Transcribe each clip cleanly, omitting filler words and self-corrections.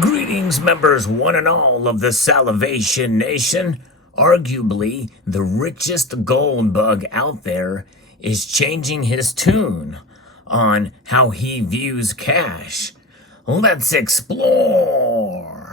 Greetings, members one and all of the Salivation Nation. Arguably, the richest gold bug out there is changing his tune on how he views cash. Let's explore.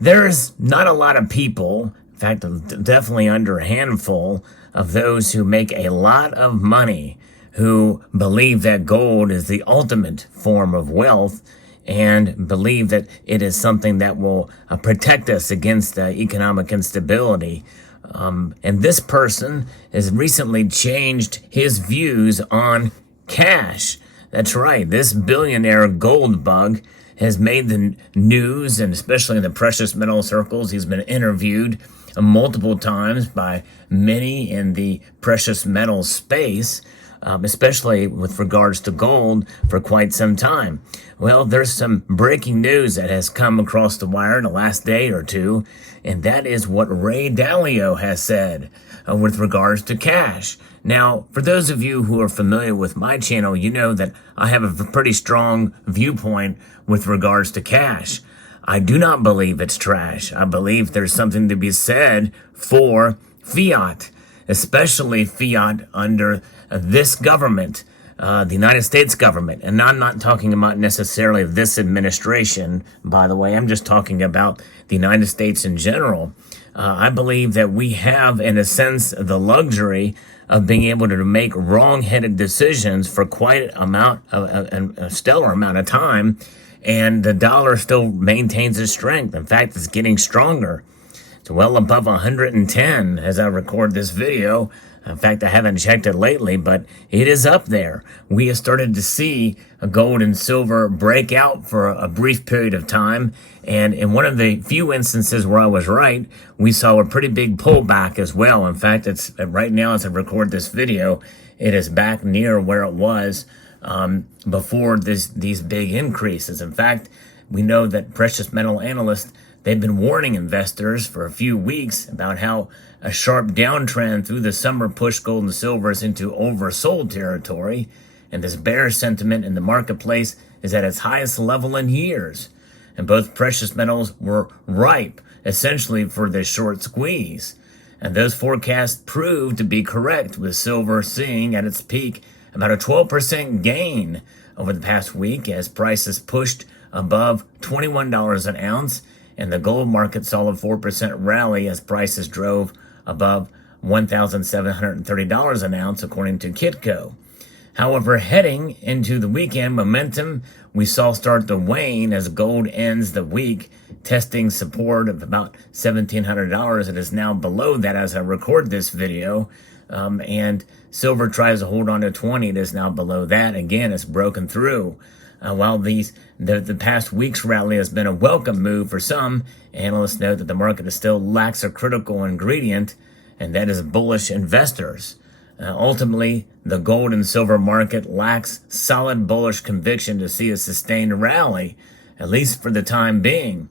There's not a lot of people, in fact, definitely under a handful of those who make a lot of money who believe that gold is the ultimate form of wealth and believe that it is something that will protect us against economic instability. And this person has recently changed his views on cash. That's right, this billionaire gold bug has made the news, and especially in the precious metal circles. He's been interviewed multiple times by many in the precious metal space, especially with regards to gold, for quite some time. Well, there's some breaking news that has come across the wire in the last day or two, and that is what Ray Dalio has said with regards to cash. Now, for those of you who are familiar with my channel, you know that I have a pretty strong viewpoint with regards to cash. I do not believe it's trash. I believe there's something to be said for fiat, especially fiat under this government, the United States government. And I'm not talking about necessarily this administration, by the way. I'm just talking about the United States in general. I believe that we have, in a sense, the luxury of being able to make wrong-headed decisions for quite a stellar amount of time, and the dollar still maintains its strength. In fact, it's getting stronger. It's well above 110 as I record this video. In fact, I haven't checked it lately, but it is up there. We have started to see gold and silver break out for a brief period of time. And in one of the few instances where I was right, we saw a pretty big pullback as well. In fact, it's right now as I record this video, it is back near where it was before these big increases. In fact, we know that precious metal analysts, they've been warning investors for a few weeks about how a sharp downtrend through the summer pushed gold and silvers into oversold territory, and this bearish sentiment in the marketplace is at its highest level in years. And both precious metals were ripe, essentially, for this short squeeze. And those forecasts proved to be correct, with silver seeing at its peak about a 12% gain over the past week as prices pushed above $21 an ounce, and the gold market saw a 4% rally as prices drove above $1,730 an ounce, according to Kitco. However, heading into the weekend, momentum we saw start to wane as gold ends the week, testing support of about $1,700. It is now below that as I record this video. And silver tries to hold on to 20. It is now below that. Again, it's broken through. While the past week's rally has been a welcome move for some, analysts note that the market still lacks a critical ingredient, and that is bullish investors. Ultimately, the gold and silver market lacks solid bullish conviction to see a sustained rally, at least for the time being.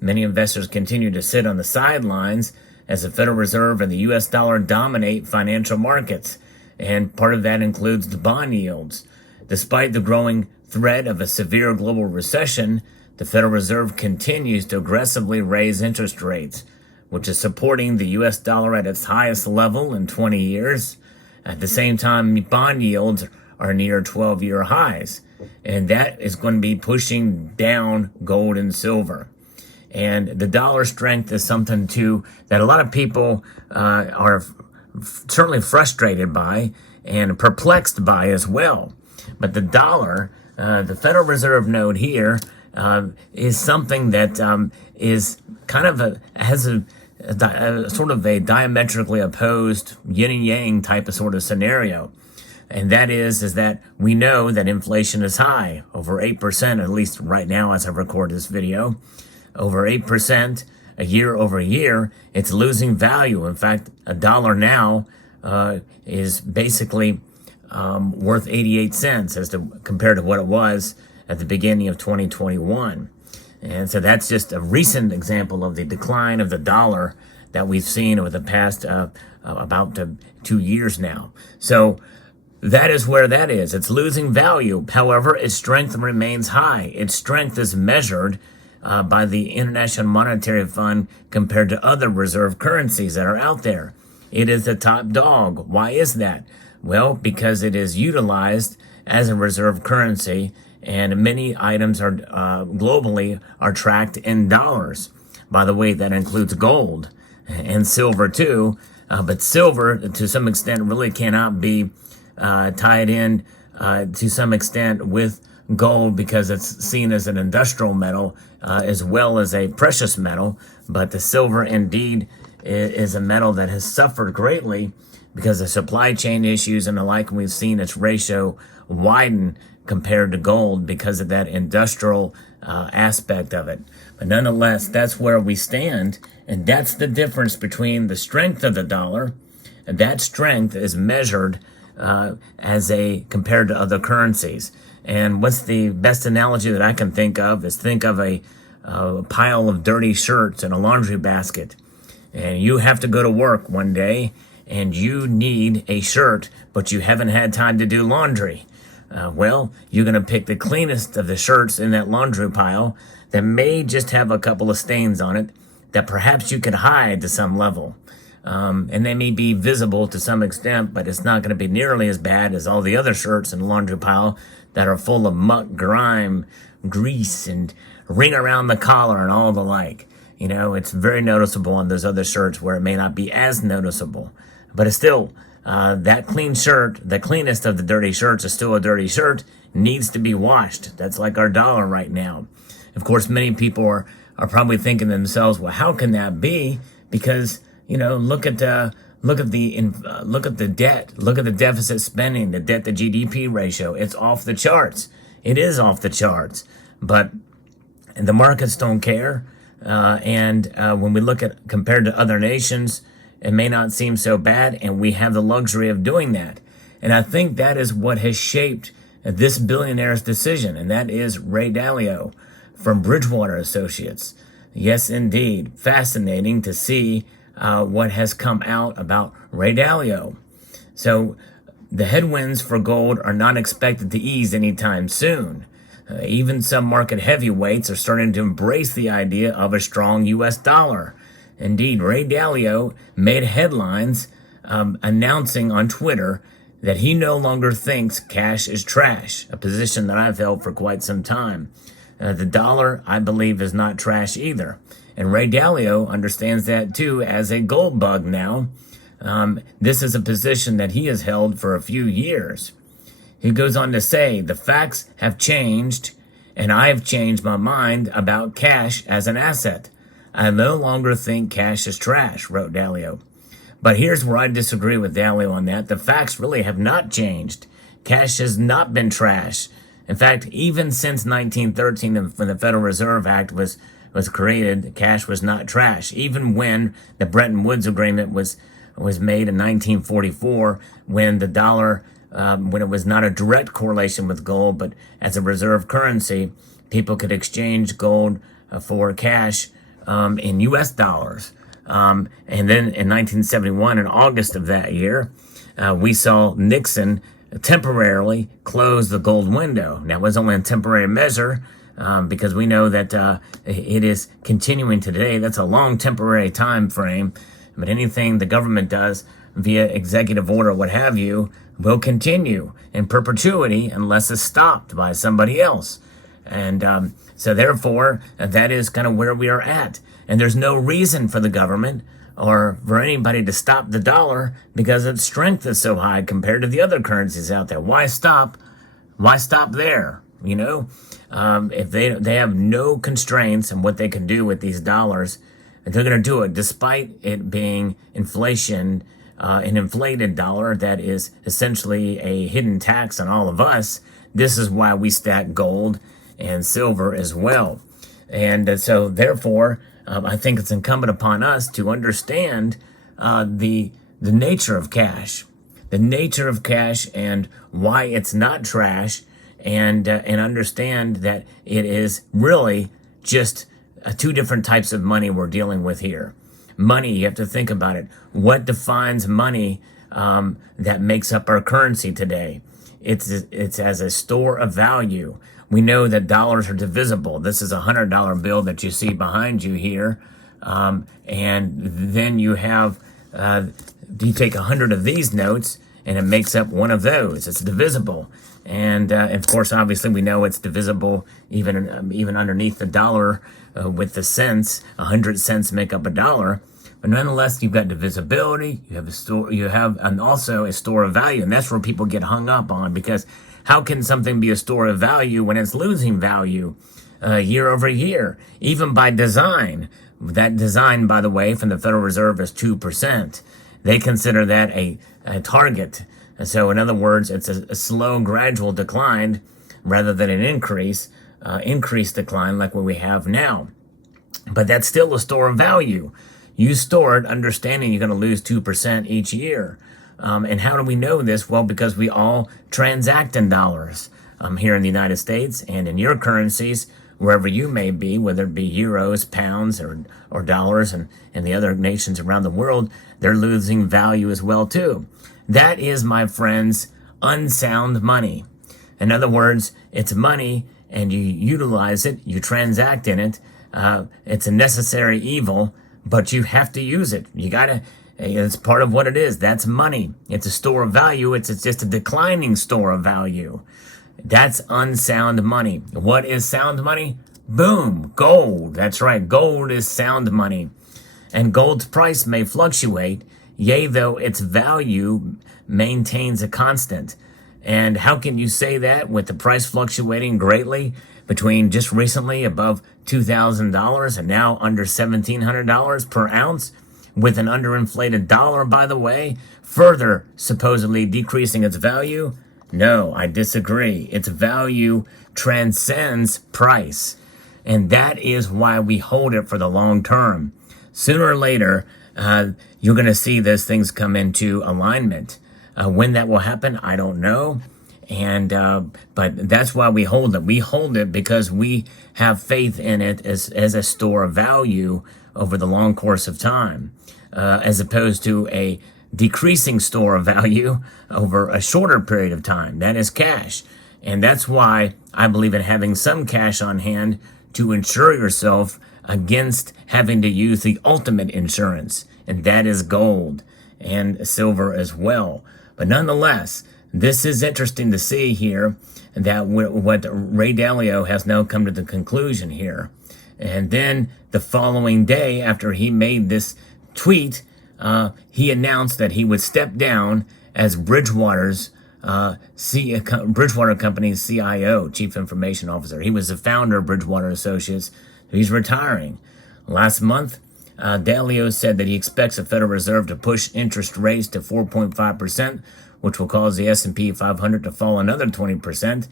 Many investors continue to sit on the sidelines as the Federal Reserve and the U.S. dollar dominate financial markets, and part of that includes the bond yields. Despite the growing threat of a severe global recession, the Federal Reserve continues to aggressively raise interest rates, which is supporting the U.S. dollar at its highest level in 20 years. At the same time, bond yields are near 12-year highs, and that is going to be pushing down gold and silver. And the dollar strength is something, too, that a lot of people are certainly frustrated by and perplexed by as well. But the dollar, the Federal Reserve note here, is something that is kind of has a sort of a diametrically opposed yin and yang type of sort of scenario. And that is that we know that inflation is high, over 8%, at least right now as I record this video, over 8% a year over year. It's losing value. In fact, a dollar now is basically worth 88 cents compared to what it was at the beginning of 2021. And so that's just a recent example of the decline of the dollar that we've seen over the past about 2 years now. So that is where that is. It's losing value. However, its strength remains high. Its strength is measured by the International Monetary Fund compared to other reserve currencies that are out there. It is the top dog. Why is that? Well, because it is utilized as a reserve currency, and many items are globally are tracked in dollars. By the way, that includes gold and silver too. But silver, to some extent, really cannot be tied in to some extent with gold because it's seen as an industrial metal as well as a precious metal. But the silver indeed is a metal that has suffered greatly because of supply chain issues and the like. And we've seen its ratio widen compared to gold because of that industrial aspect of it. But nonetheless, that's where we stand. And that's the difference between the strength of the dollar. And that strength is measured compared to other currencies. And what's the best analogy that I can think of is think of a pile of dirty shirts in a laundry basket. And you have to go to work one day and you need a shirt, but you haven't had time to do laundry. Well, you're going to pick the cleanest of the shirts in that laundry pile that may just have a couple of stains on it that perhaps you could hide to some level. And they may be visible to some extent, but it's not going to be nearly as bad as all the other shirts in the laundry pile that are full of muck, grime, grease, and ring around the collar and all the like. You know, it's very noticeable on those other shirts where it may not be as noticeable. But it's still, that clean shirt, the cleanest of the dirty shirts is still a dirty shirt, needs to be washed. That's like our dollar right now. Of course, many people are probably thinking to themselves, well, how can that be? Because, you know, look at the debt, look at the deficit spending, the debt to GDP ratio. It's off the charts. It is off the charts. But the markets don't care. When we look at compared to other nations, it may not seem so bad, and we have the luxury of doing that. And I think that is what has shaped this billionaire's decision, and that is Ray Dalio from Bridgewater Associates. Yes, indeed. Fascinating to see what has come out about Ray Dalio. So the headwinds for gold are not expected to ease anytime soon. Even some market heavyweights are starting to embrace the idea of a strong U.S. dollar. Indeed, Ray Dalio made headlines announcing on Twitter that he no longer thinks cash is trash, a position that I've held for quite some time. The dollar, I believe, is not trash either. And Ray Dalio understands that too as a gold bug now. This is a position that he has held for a few years. He goes on to say, the facts have changed, and I have changed my mind about cash as an asset. I no longer think cash is trash, wrote Dalio. But here's where I disagree with Dalio on that. The facts really have not changed. Cash has not been trash. In fact, even since 1913, when the Federal Reserve Act was created, cash was not trash. Even when the Bretton Woods Agreement was made in 1944, when the dollar, when it was not a direct correlation with gold, but as a reserve currency, people could exchange gold for cash in U.S. dollars. And then in 1971, in August of that year, we saw Nixon temporarily close the gold window. Now, it was only a temporary measure because we know that it is continuing today. That's a long temporary time frame. But anything the government does via executive order, what have you, will continue in perpetuity unless it's stopped by somebody else. And so therefore, that is kind of where we are at. And there's no reason for the government or for anybody to stop the dollar because its strength is so high compared to the other currencies out there. Why stop? Why stop there? You know, if they have no constraints on what they can do with these dollars, they're going to do it despite it being inflation, an inflated dollar that is essentially a hidden tax on all of us. This is why we stack gold and silver as well. And so therefore, I think it's incumbent upon us to understand the nature of cash, and why it's not trash, and understand that it is really just two different types of money we're dealing with here. Money, you have to think about it. What defines money that makes up our currency today? It's as a store of value. We know that dollars are divisible. This is a $100 bill that you see behind you here. And then you have, you take 100 of these notes and it makes up one of those. It's divisible. And of course, obviously, we know it's divisible even underneath the dollar with the cents. 100 cents make up a dollar. But nonetheless, you've got divisibility. You have a store. You have also a store of value, and that's where people get hung up on, because how can something be a store of value when it's losing value year over year, even by design? That design, by the way, from the Federal Reserve is 2%. They consider that a target. And so, in other words, it's a slow, gradual decline rather than an increased decline like what we have now. But that's still a store of value. You store it understanding you're going to lose 2% each year. And how do we know this? Well, because we all transact in dollars here in the United States, and in your currencies, wherever you may be, whether it be euros, pounds, or dollars, and the other nations around the world, they're losing value as well, too. That is, my friends, unsound money. In other words, it's money, and you utilize it, you transact in it. It's a necessary evil, but you have to use it. You gotta, it's part of what it is. That's money. It's a store of value. It's just a declining store of value. That's unsound money. What is sound money? Boom, gold. That's right. Gold is sound money. And gold's price may fluctuate, yea, though its value maintains a constant. And how can you say that with the price fluctuating greatly between just recently above $2,000 and now under $1,700 per ounce, with an underinflated dollar, by the way, further supposedly decreasing its value? No, I disagree. Its value transcends price. And that is why we hold it for the long term. Sooner or later, you're going to see those things come into alignment. When that will happen, I don't know. And but that's why we hold it. We hold it because we have faith in it as a store of value over the long course of time, as opposed to a decreasing store of value over a shorter period of time. That is cash. And that's why I believe in having some cash on hand to insure yourself against having to use the ultimate insurance, and that is gold and silver as well. But nonetheless, this is interesting to see here that what Ray Dalio has now come to the conclusion here. And then the following day, after he made this tweet, he announced that he would step down as Bridgewater Company's CIO, Chief Information Officer. He was the founder of Bridgewater Associates. He's retiring. Last month, Dalio said that he expects the Federal Reserve to push interest rates to 4.5%, which will cause the S&P 500 to fall another 20%.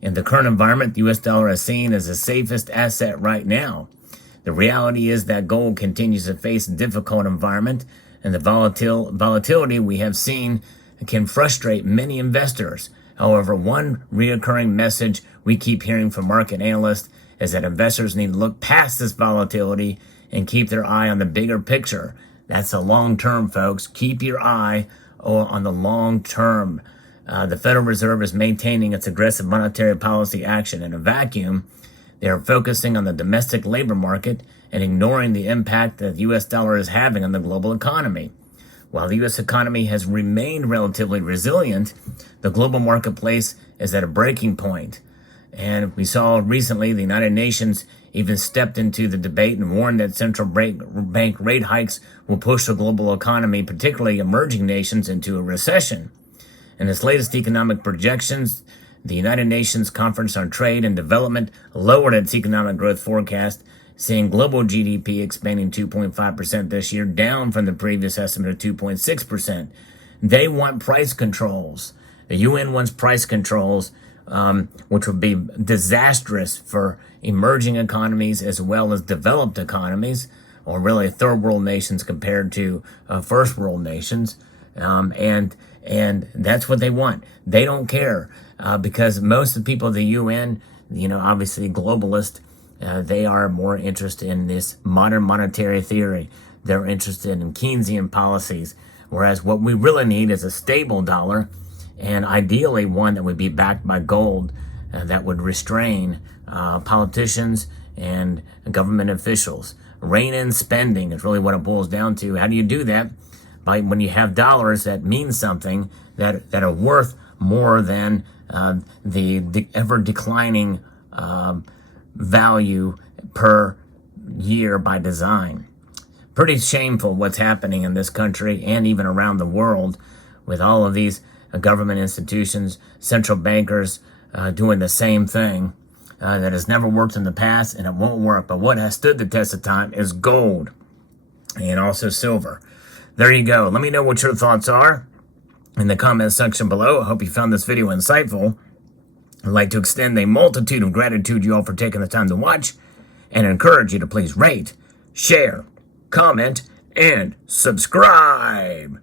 In the current environment, the U.S. dollar is seen as the safest asset right now. The reality is that gold continues to face a difficult environment, and the volatility we have seen can frustrate many investors. However, one reoccurring message we keep hearing from market analysts is that investors need to look past this volatility and keep their eye on the bigger picture. That's the long term, folks. Keep your eye on the long term. The Federal Reserve is maintaining its aggressive monetary policy action in a vacuum. They are focusing on the domestic labor market and ignoring the impact that the U.S. dollar is having on the global economy. While the U.S. economy has remained relatively resilient, the global marketplace is at a breaking point. And we saw recently the United Nations even stepped into the debate and warned that central bank rate hikes will push the global economy, particularly emerging nations, into a recession. In its latest economic projections, the United Nations Conference on Trade and Development lowered its economic growth forecast, seeing global GDP expanding 2.5% this year, down from the previous estimate of 2.6%. They want price controls. The UN wants price controls, which would be disastrous for emerging economies as well as developed economies, or really third world nations compared to first world nations. And that's what they want. They don't care because most of the people of the UN, obviously globalists, They are more interested in this modern monetary theory. They're interested in Keynesian policies, whereas what we really need is a stable dollar, and ideally one that would be backed by gold, that would restrain politicians and government officials. Rein in spending is really what it boils down to. How do you do that? By when you have dollars that mean something, that are worth more than the ever declining value per year by design. Pretty shameful what's happening in this country and even around the world with all of these government institutions, central bankers doing the same thing that has never worked in the past, and it won't work. But what has stood the test of time is gold and also silver. There you go. Let me know what your thoughts are in the comment section below. I hope you found this video insightful. I'd like to extend a multitude of gratitude to you all for taking the time to watch, and encourage you to please rate, share, comment, and subscribe.